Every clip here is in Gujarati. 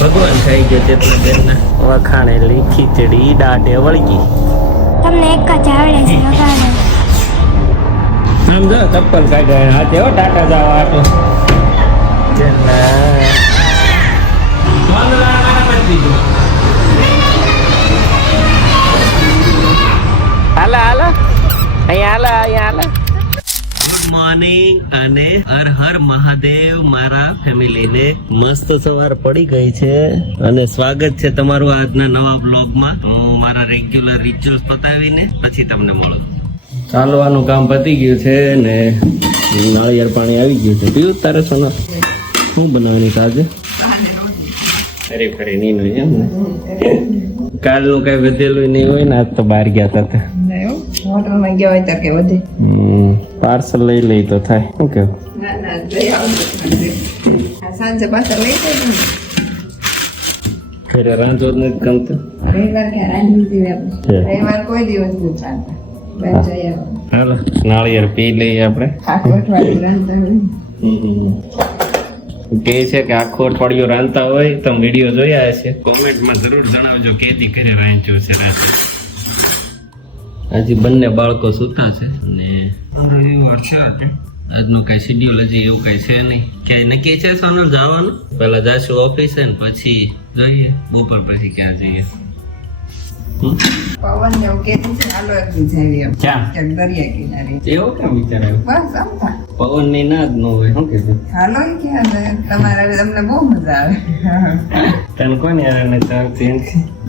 ભગવાન થઈ ગયો તેટલા બેનના વખાણેલી ખીચડી દાઢે વળગી. તમને એક જ આવડે છે વગાડો. આમ જો ચપ્પલ કાઢ્યા હાથે હો ટાટા જાવ આટો હાલા હાલા અહીંયા હાલા. ગુડ મોર્નિંગ અને હર હર મહાદેવ મારા ફેમિલીને. મસ્ત સવાર પડી ગઈ છે અને સ્વાગત છે તમારું આજના નવા બ્લોગમાં. હું મારા રેગ્યુલર રિચ્યુઅલ્સ પતાવીને પછી તમને મળું. ચાલવાનું કામ પતી ગયું છે ને નાળિયેર પાણી આવી ગયું છે. પીવું તારે સોના? શું બનાવવાની છે આજે? અરે ફરી નહીં હોય એમ ને. કાલનું કઈ વધેલું નહીં હોય ને આજ તો બહાર ગયા હતા. હોટલમાં ગયા હોય તો કે વધે. પાર્સલ લઈ લઈ તો થાય. શું કેવું? સાંજે પાછા લઈ જાય. ફેરે રાંધો જ નથી ગમતું. રવિવાર ક્યાં રાંધી દીધી રવિવાર કોઈ દિવસ નથી રાંધતા. બસ જઈ આવવાનું. હાલો નાળિયેર પી લઈએ આપણે. આખું અઠવાડિયું રાંધતા હોય. કે છે કે આખું અઠવાડિયું રાંધતા હોય તો વિડીયો જોયા હશે. કોમેન્ટમાં જરૂર જણાવજો કેદી ઘરે રાંધ્યું છે રાતે. આજે બંને બાળકો સૂતા છે અને રવિવાર છે આજે. આજનું કઈ શેડ્યુલ હજી એવું કઈ છે નહીં. ક્યાંય નક્કી છે સોનલ જવાનું? પેલા જાશું ઓફિસે ને પછી જોઈએ બપોર પછી ક્યાં જઈએ. પવન ને એવું કહેતું છે હાલો એટલું જાવી એમ. ક્યાં? ક્યાંક દરિયા કિનારે. એવું કેમ વિચાર આવ્યો? બસ આમતા પવન ની ના જ ન હોય. શું કીધું? હાલો ઈ કે તમારે તમને બહુ મજા આવે. તને કોને યાર ચાલતી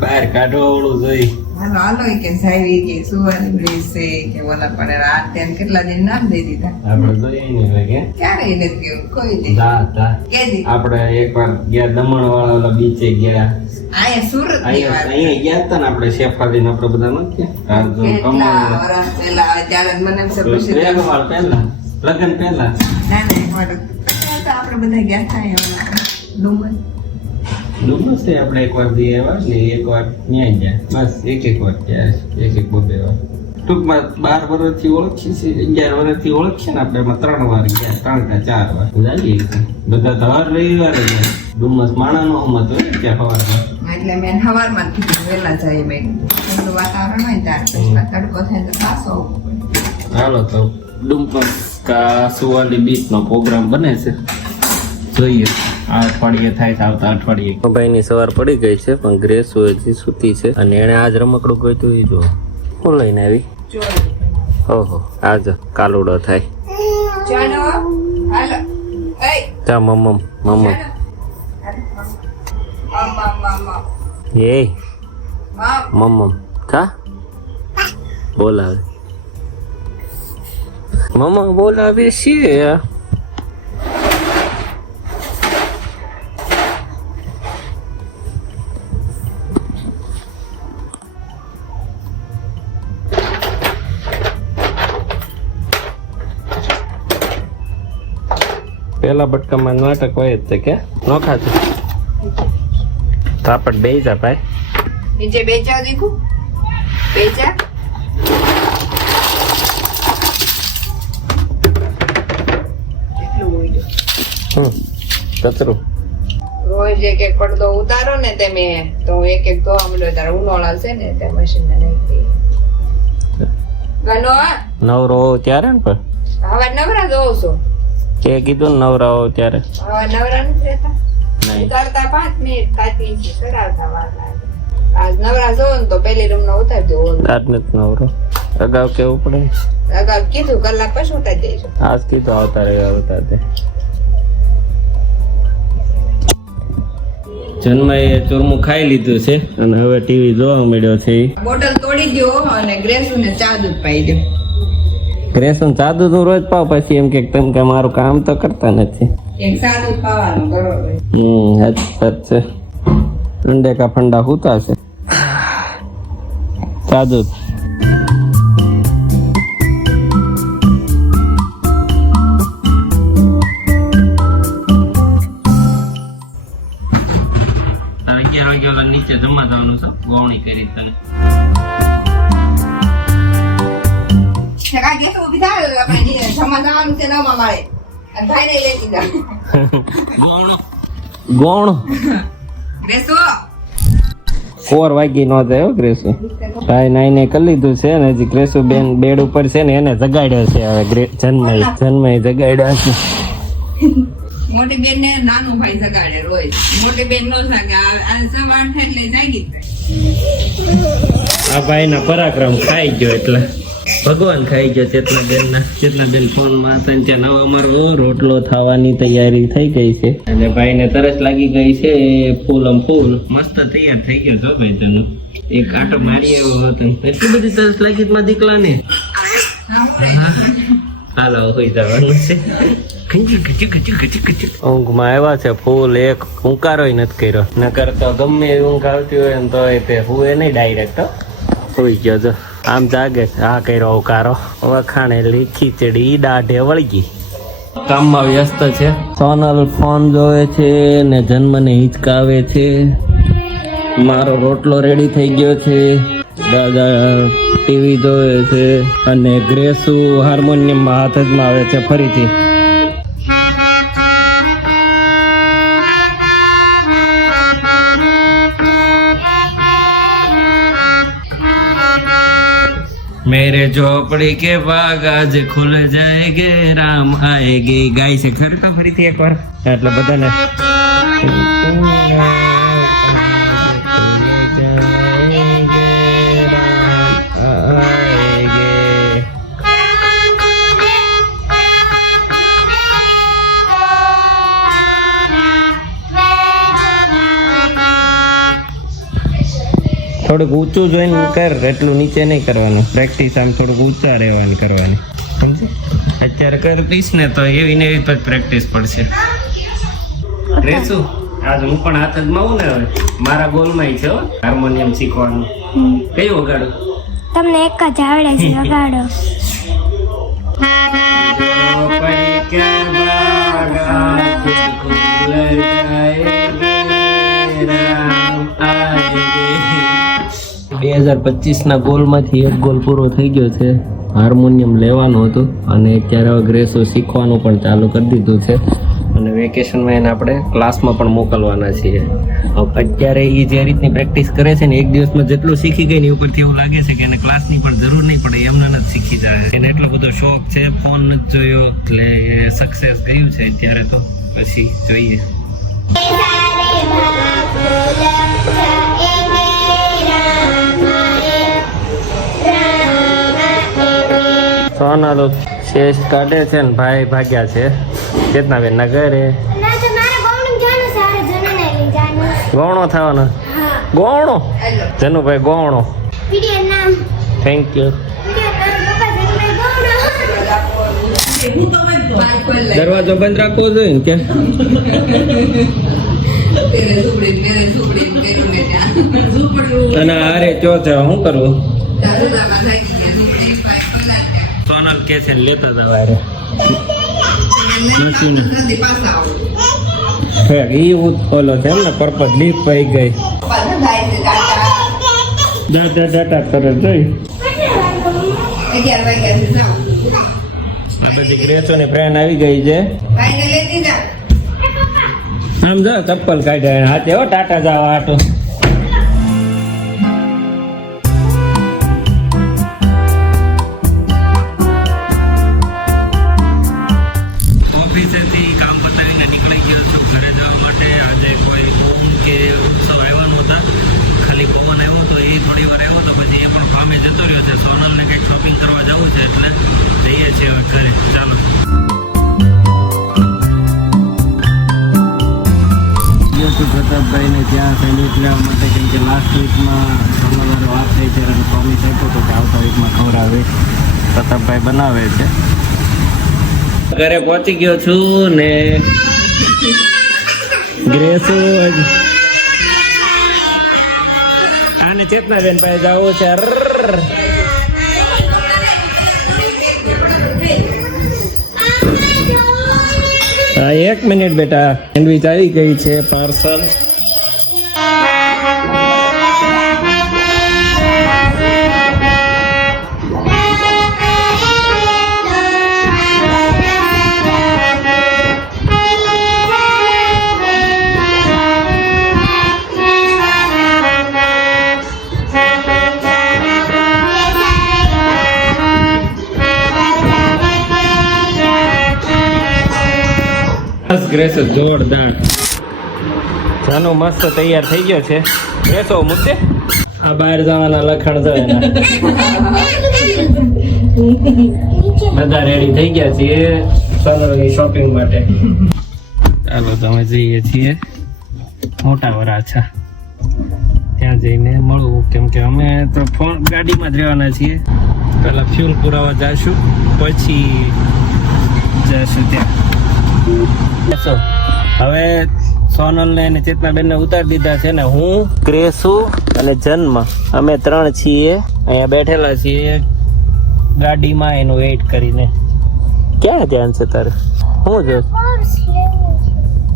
બહાર કાઢવા વાળું જોઈ. હાલો હાલો ઈ કે જાવી કે સુવાની બ્રિજ છે કે ઓલા પણ રાત તેમ કેટલા દિન નામ દઈ દીધા. આપણે જોઈએ નહીં લાગે. ક્યારે નથી ગયું કોઈ દી. દા કેદી આપણે એકવાર ગયા દમણ વાળા ઓલા બીચે ગયા. આયા સુરત ની વાત. અહીંયા ગયા હતા ને આપણે શેફાલી ને આપણે બધા નથી કેટલા વર્ષ પહેલા ત્યારે મને એમ સપોઝ પહેલા લગ્ન પહેલા ના આપણે બધા ગયા હતા અહીંયા ડુમર. ડુમસ આપણે એકવાર જઈ આવ્યા ને એકવાર ન્યાય ગયા. બસ એક વાર ગયા એક બે વાર. ટૂંકમાં 12 વર્ષથી ઓળખીએ છીએ 11 વર્ષથી ઓળખીએ ને આપણે એમાં 3 વાર ગયા 3 કે 4 વાર જઈએ બધા તો હર રવિવારે ગયા. ડુમસ માણાનો હમત હોય ત્યાં સવારમાં એટલે મેં સવારમાં કીધું વહેલા જઈએ મેં ઠંડુ વાતાવરણ હોય ત્યારે પછી તડકો થાય તો પાછો આવવું પડે. હાલો તો ડુમસ કા સુવાલી બીચ નો પ્રોગ્રામ બને છે જોઈએ આ અઠવાડિયે થાય છે આવતા અઠવાડિયે. ભાઈની સવાર પડી ગઈ છે પણ ગ્રેસ હજી સૂતી છે અને એને આજ રમકડું ગોઈતું એ જો હું લઈને આવી. ઓહો આજ કાલુડો થાય. ચાલો હાલો જા મમ્મ એ મમ્મ કા બોલાવે મમ્મા બોલાવે છે. પેલા બટકામાં નાટક હોય જ છે કે નોખા છે તો આપણે બે જા ભાઈ નીચે બેચા દીકુ બેચા કેટલું હોય કચરું રોજ એક એક પડદો ઉતારો ને તમે તો એક એક ધોવા મળ્યો તારે ઉનોળા છે ને તે મશીન માં નાખી ગનો નવરો ત્યારે ને પણ હવે નવરા જોઉં છું કે કીધું ને નવરા હો ત્યારે હવે નવરા નથી રહેતા નહીં ઉતારતા 5 મિનિટ કાચી છે ચડાવતા વાર લાગે. આજ નવરા જોવો ને તો પેલી રૂમ નો ઉતારી દો. આજ નથી નવરો અગાઉ કેવું પડે. અગાઉ કીધું કલાક પછી ઉતારી જઈશું. આજ કીધું આવતા દે જન્માએ ચૂરમું ખાઈ લીધું છે અને હવે ટીવી જોવા મળ્યો છે. બોટલ તોડી દો અને ગ્રેસુ ને ચા દૂધ પાઈ દો. ગ્રેસન ચા દૂધ હું રોજ પાવ પછી એમ કે તમે કે મારું કામ તો કરતા નથી. એક ચા દૂધ પાવાનું બરોબર. સચ છે. અંડે કા ફંડા હોતા છે ચા દૂધ. નીચે જમવા જવાનું છે ગોવણી કરી તને કાકા કે તો ઉભી થાય આપણે જમવા જવાનું છે નવમાં માળે અને ભાઈને લેતી જાવ. ગોણ ગ્રેસો 4 વાગી નો જાય ગ્રેસુ ભાઈ નાઈને કરી લીધું છે ને હજી ગ્રેસુ બેન બેડ ઉપર છે ને એને જગાડ્યો છે હવે જન્મય જગાડ્યો છે. મોટી બેન ને નાનું ભાઈ જગાડે રોજ. મોટી બેન નો જાગે આ સવાર થાય એટલે જાગી જ જાય. આ ભાઈ ના પરાક્રમ ખાઈ ગયો એટલે ભગવાન ખાઈ ગયો. ચેતના બેન ફોન માં હતા ને ત્યાં નવા અમારો રોટલો થવાની તૈયારી થઈ ગઈ છે અને ભાઈ ને તરસ લાગી ગઈ છે ફૂલમ ફૂલ મસ્ત તૈયાર થઈ ગયો છો ભાઈ તને એક આટો મારી આવ્યો હતો એટલી બધી તરસ લાગી માં દીકલા ને હાલો હોઈ જવાનું છે. ઊંઘમાં આવ્યા છે ફૂલ એક ઉંકારો નથી કર્યો નકર તો ગમે એવી ઊંઘ આવતી હોય ને તો તે હુએ નહીં ડાયરેક્ટ હોઈ ગયો જો આમ જાગે આ કર્યો ઉકારો વખાણેલી ખીચડી દાઢે વળગી. કામમાં વ્યસ્ત છે. સોનલ ફોન જોવે છે ને જન્મને હિંચકાવે છે. મારો રોટલો રેડી થઈ ગયો છે. દાદા ટીવી જોવે છે અને ગ્રેસુ હાર્મોનિયમમાં હાથ જ આવે છે ફરીથી. मेरे झोपड़ी के बाग आज खुल जाएंगे राम आएंगे गाय से घर तो फरीથી એકવાર એટલે બધાને થોડુંક ઊંચું જોઈને કર એટલું નીચે નહીં કરવાનું. પ્રેક્ટિસ આમ થોડુંક ઊંચા રહેવાની કરવાની સમજી. અત્યારે કરતીશ ને તો એવી ને એવી પ્રેક્ટિસ પડશે. રેસુ આજ હું પણ હાથ જ માવું ને હવે મારા ગોલમાં છે હાર્મોનિયમ શીખવાનું. કયું વગાડું? તમને એક જ આવડે છે વગાડો. झोपड़ी के बाग आज खुल जाएंगे राम आएंगे. 2025 ના ગોલમાંથી એક ગોલ પૂરો થઈ ગયો છે. હાર્મોનિયમ લેવાનું હતું અને અત્યારે હવે ગ્રેસો શીખવાનું પણ ચાલુ કરી દીધું છે અને વેકેશનમાં એને આપણે ક્લાસમાં પણ મોકલવાના છીએ. અત્યારે એ જે રીતની પ્રેક્ટિસ કરે છે ને એક દિવસમાં જેટલું શીખી ગઈ ને ઉપરથી એવું લાગે છે કે એને ક્લાસની પણ જરૂર નહીં પડે એમને નથી શીખી જાય. એને એટલો બધો શોખ છે. ફોન નથી જોયો એટલે એ સક્સેસ ગયું છે અત્યારે તો પછી જોઈએ. સોનલ શેષ કાઢે છે ને ભાઈ ભાગ્યા છે ચેતનાબેન ના ઘરે. ગૌણો થવાનો ગૌણો જનુભાઈ ગૌણો. Thank you. દરવાજો બંધ રાખવો જોઈએ ને કે અને અરે ચો છે શું કરવું. સોનલ કે છે લેતો જવાય ઈ ઓલો છે એમ ને પર્પઝ લીપ પઈ ગઈ ડાટા કરે જોઈ. આ બધી ગ્રેસો ની ફ્રેન્ડ આવી ગઈ છે. આમ જો ચપ્પલ કાઢ્યા હાથે હો ટાટા જાવા આટો. ઓફિસેથી કામ પતાવીને નીકળી ગયો છું ઘરે જવા માટે. આજે કોઈ ઓમ કે ઉત્સવ આવ્યા નહોતા, ખાલી પવન આવ્યો તો એ થોડી વાર આવ્યો તો પછી એ પણ ફામે જતો રહ્યો છે. સોનલને કંઈક શોપિંગ કરવા જવું છે એટલે જઈએ છીએ હવે ઘરે. ચાલો પ્રતાપભાઈને ત્યાં સેન્ડવિચ લેવા માટે કેમ કે લાસ્ટ વીકમાં સોમવારે વાત થઈ છે અને પ્રોમિસ આપ્યો હતો કે આવતા વીકમાં ખવડાવે. પ્રતાપભાઈ બનાવે છે. ઘરે પહોંચી ગયો છું ને ગ્રેસો આને ચેતનાબેન પાસે જવું છે. હા 1 મિનિટ બેટા સેન્ડવિચ આવી ગઈ છે પાર્સલ. બસ ગ્રેસ જોરદાર. જાનુ મસ્ત તૈયાર થઈ ગયો છે. ગ્રેસો મુદ્દે આ બહાર જવાના લખણ તો એના બધા રેડી થઈ ગયા છીએ સોનલની શોપિંગ માટે. ચાલો તમે જઈએ છીએ મોટા વરાછા. ત્યાં જઈને મળવું, કેમ કે અમે તો ગાડીમાં જ રહેવાના છીએ. પહેલા ફ્યુલ પુરાવા જઈશું, પછી જઈશું ત્યાં. હવે સોનલ ને અને ચેતનાબેન ને ઉતારી દીધા છે ને હું, ક્રેસુ અને જન્મ અમે 3 છીએ અહીંયા બેઠેલા છીએ ગાડીમાં એનું વેઇટ કરીને. ક્યાં ધ્યાન છે તારે? હું જો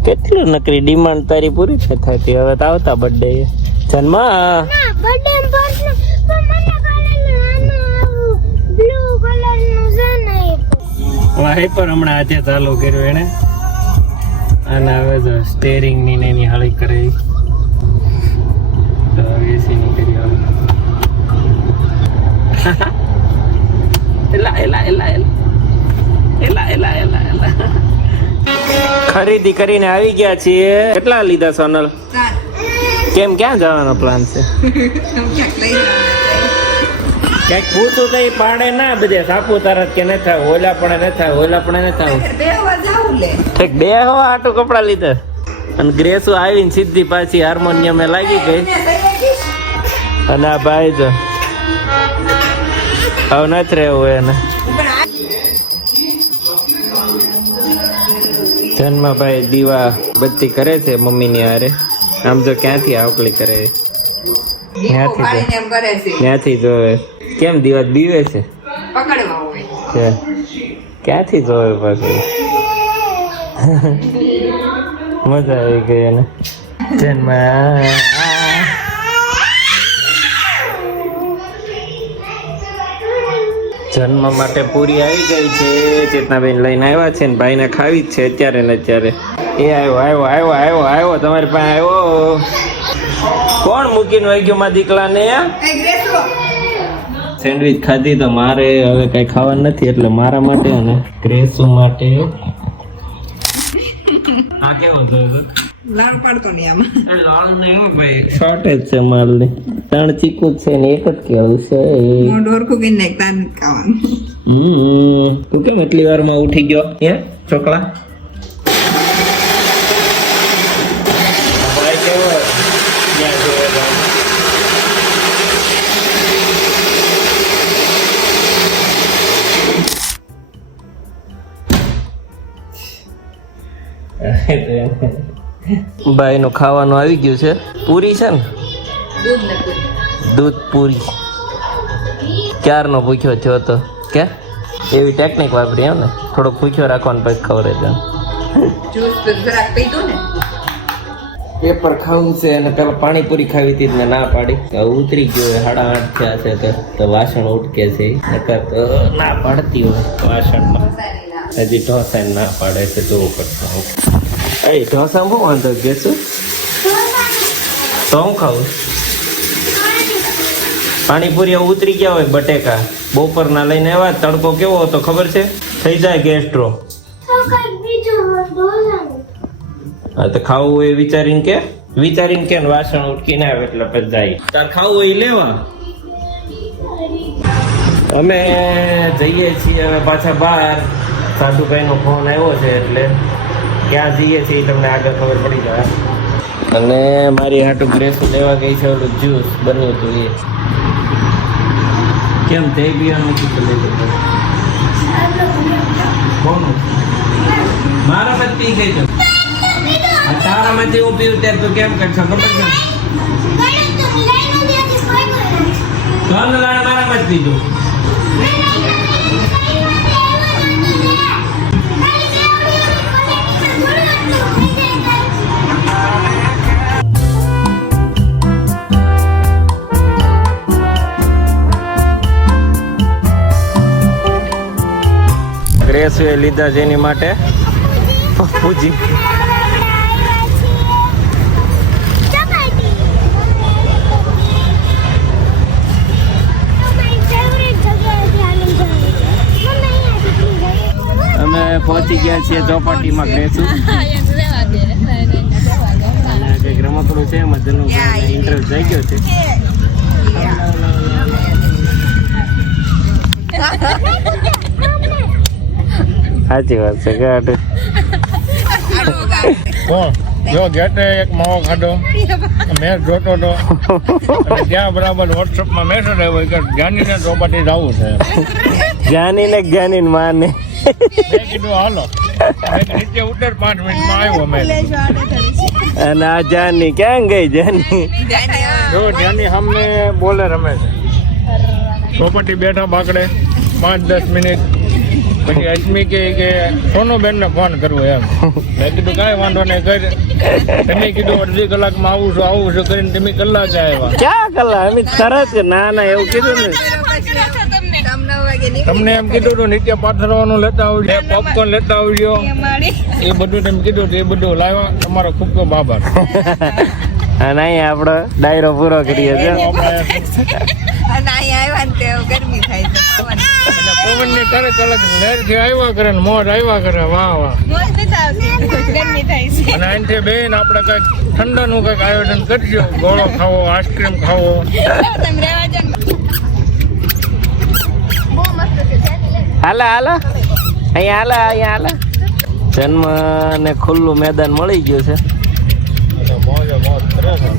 કેટલી નકરી ડિમાન્ડ તારી પૂરી છે થતી. હવે તો આવતા બર્થડે જન્મ વાઇપર હમણાં આજે ચાલુ કર્યું એને. અને હવે જો સ્ટેરિંગ ની ને એની હળી કરે તો એસી ની કરી હવે. એલા એલા એલા એલા એલા એલા એલા ખરીદી કરીને આવી ગયા છીએ. કેટલા લીધા સોનલ? કેમ ક્યાં જવાનો પ્લાન છે? કઈક પૂછું તો પાડે ના બધે સાપુતારા કે ન થાય, ઓલા પણ ન થાય, ઓલા પણ ન થાય. ઠીક 2 હવા આટું કપડા લીધા. અને ગ્રેસુ આવીને સીધી પાછી હાર્મોનિયમ લાગી ગઈ. અને આ ભાઈ જો હવે નથી રહેવું એને. જન્મભાઈ દીવા બત્તી કરે છે મમ્મીની હારે. આમ જો ક્યાંથી આવકલી કરે, ક્યાંથી જોવે. કેમ દીવા બીવે છે? ક્યાંથી જોવે પાછું. મજા આવી ગઈ એને. જન્મ માટે પૂરી આવી ગઈ છે. ચેતનાબેન લઈને આવ્યા છે ને ભાઈને ખાવી જ છે અત્યારે ને અત્યારે. એ આવ્યો આવ્યો આવ્યો આવ્યો આવ્યો તમારી પાસે આવ્યો. કોણ મૂકીને વહી ગયો માં દીકલાને? સેન્ડવિચ ખાધી તો મારે હવે કઈ ખાવાનું નથી એટલે મારા માટે અને ગ્રેસુ માટે આ કેવો થયો? લાડ પાડતો નહીં આમાં. લાડ નહીં ભાઈ, શોર્ટેજ છે માલની. 3 ચીકુ છે ને 1 જ કેળું છે. ડોરખું કઈ નાખતા ખાવાનું. તું કેમ એટલી વારમાં ઉઠી ગયો હે છોકરા? ભાઈ કેવો ત્યાં જોવે ભાઈ નું ખાવાનું આવી ગયું છે. પૂરી છે ને, દૂધ પૂરી. ક્યારનો ભૂખ્યો થયો તો કે એવી ટેકનિક વાપરી એમ ને, થોડો ભૂખ્યો રાખવાનો પછી ખવરે છે. પેપર ખાવું છે અને પેલા પાણીપુરી ખાવી હતી ને ના પાડી. ઉતરી ગયો 8:30 થયા છે તો વાસણ ઉટકે છે. નકર તો ના પાડતી હોય વાસણમાં. હજી ઢોસા ના પાડે છે જોવું પડશે. એ ઢોસા બહુ વાંધો ગેશું તો હું ખાવું. પાણીપુરી ઉતરી ગયા હોય બટેકા બપોરના લઈને આવ્યા. તડકો કેવો હતો ખબર છે? થઈ જાય ગેસ્ટ્રો. હા તો ખાવું હોય વિચારીને કે વાસણ ઉટકીને આવે એટલે પછી જાય. તાર ખાવું હોય લેવા. અમે જઈએ છીએ હવે પાછા બહાર. સાધુભાઈ નો ફોન આવ્યો છે એટલે ક્યાં જઈએ છીએ તમને આગળ ખબર પડી જાય. અને મારી હાટુ ગ્રેસુ લેવા ગઈ છે ઓલું જ્યુસ બન્યું હતું એ. કેમ તે પીવાનું કીધું લઈ જતો? મારા પી ગઈ છે. તારામાંથી હું પીવું ત્યારે તું કેમ કરશો ખબર છે? મારામાં જ પીધું. ગ્રેસુ એ લીધા છે એની માટે પૂજી. અમે પહોંચી ગયા છીએ ચોપાટીમાં બેસું અને જે રમકડું છે એમાં જનુ ઇન્ટરેસ્ટ થઈ ગયો છે. સાચી વાત છે ગાઢ. જો ગેટે એક માવો ખાધો મેચ જોતો હતો અને ત્યાં બરાબર વોટ્સઅપમાં મેસેજ આવ્યો કે જ્ઞાનીને ચોપાટી જવું છે. જ્ઞાની માને મેં કીધું હાલો. મેં નીચે ઉતર 5 મિનિટમાં આવ્યો મેં. અને આ જાની ક્યાં ગઈ જાની? જો જ્ઞાની સામે બોલે રમે છે. ચોપાટી બેઠા બાકડે 5-10 મિનિટ પછી અજમી કે સોનુબેન ને ફોન કરવો એમ. મેં કીધું કાંઈ વાંધો નહીં કર. તમે કીધું અડધી કલાકમાં આવું છું કરીને તમે કલાક આવ્યા. ક્યાં કલા અમે તરત ના એવું કીધું ને. તમને એમ કીધું હતું નીચે પાથરવાનું લેતા આવજો, પોપકોર્ન લેતા આવજો, એ બધું તમે કીધું એ બધું લાવ્યા. તમારો ખૂબ ખૂબ આભાર. અને અહીંયા આપણો ડાયરો પૂરો કરીએ છીએ. પવનની તરત અલગ લહેરથી આવ્યા કરે ને મોજ આવ્યા કરે. વાહ વાહ. અને અહીંથી બેન આપણે કઈક ઠંડાનું કઈક આયોજન કરજો. ગોળો ખાવો, આઈસ્ક્રીમ ખાવો. હાલા અહીંયા જન્મ ને ખુલ્લું મેદાન મળી ગયું છે. મોજ કરે છે.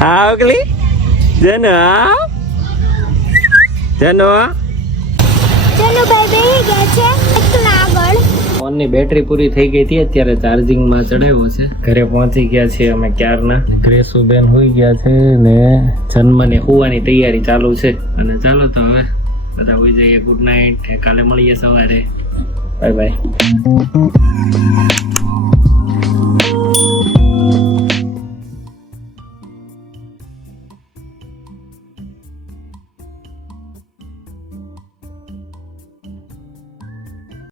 હા ઓકલી જનુ જનુભાઈ બેહી ગયા છે એકલા આગળ. ફોનની બેટરી પૂરી થઈ ગઈ હતી, અત્યારે ચાર્જિંગમાં ચડાવ્યો છે. ઘરે પહોંચી ગયા છીએ અમે ક્યારના. ગ્રેસુબેન હોઈ ગયા છે ને જન્મને હોવાની તૈયારી ચાલુ છે. અને ચાલો તો હવે બધા હોઈ જઈએ. Good night. કાલે મળીએ સવારે. Bye bye.